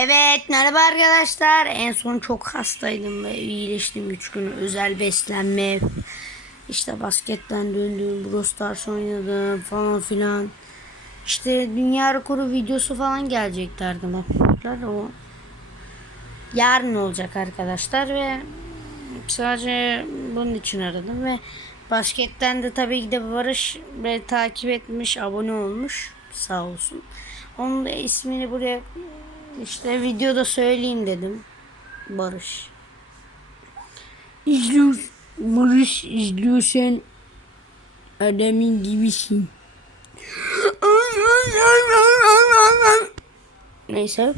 Evet merhaba arkadaşlar. En son çok hastaydım ve iyileştim 3 gün. Özel beslenme. İşte basketten döndüm. Brawl oynadım falan filan. İşte dünya rekoru videosu falan gelecekti arkadaşlar. O yarın olacak arkadaşlar ve sadece bunun için aradım ve basketten de tabii ki de Barış ve takip etmiş, abone olmuş. Sağ olsun. Onun da ismini buraya işte videoda söyleyeyim dedim. Barış. İzliyorsun. Barış izliyorsan adamın gibisin. Neyse.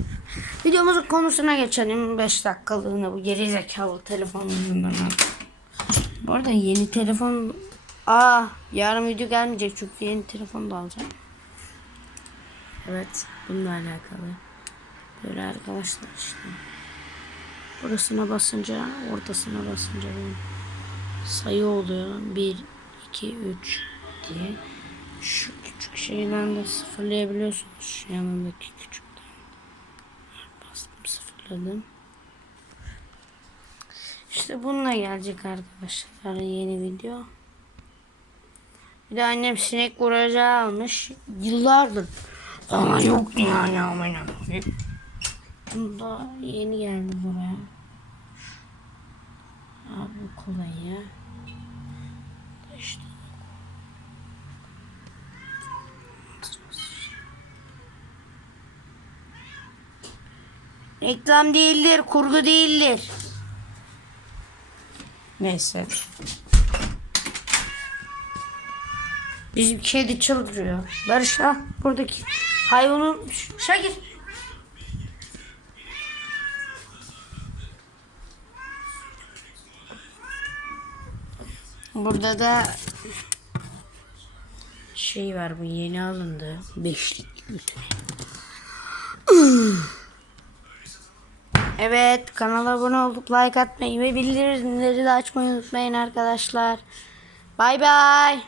Videomuzun konusuna geçelim. 5 dakikalığına bu geri zekalı telefonundan. Bu arada yeni telefon... Aa, yarın video gelmeyecek çünkü yeni telefon da alacağım. Evet, bununla alakalı. Böyle arkadaşlar işte. Burasına basınca, ortasına basınca benim sayı oluyor. 1, 2, 3 diye. Şu küçük şeyden de sıfırlayabiliyorsunuz. Şu yanındaki küçükten. Bastım sıfırladım. İşte bununla gelecek arkadaşlar yeni video. Bir de annem sinek vuracağı almış. Yıllardır. Ama yok yani amına. Bunda yeni geldi buraya. Abi kolay ya. İşte. Reklam değildir, kurgu değildir. Neyse. Bizim kedi çıldırıyor. Barış ha buradaki hayvanın Şakir. Burada da şey var bu yeni alındı. Beşlik. Evet kanala abone olduk like atmayı ve bildirimleri de açmayı unutmayın arkadaşlar. Bay bay.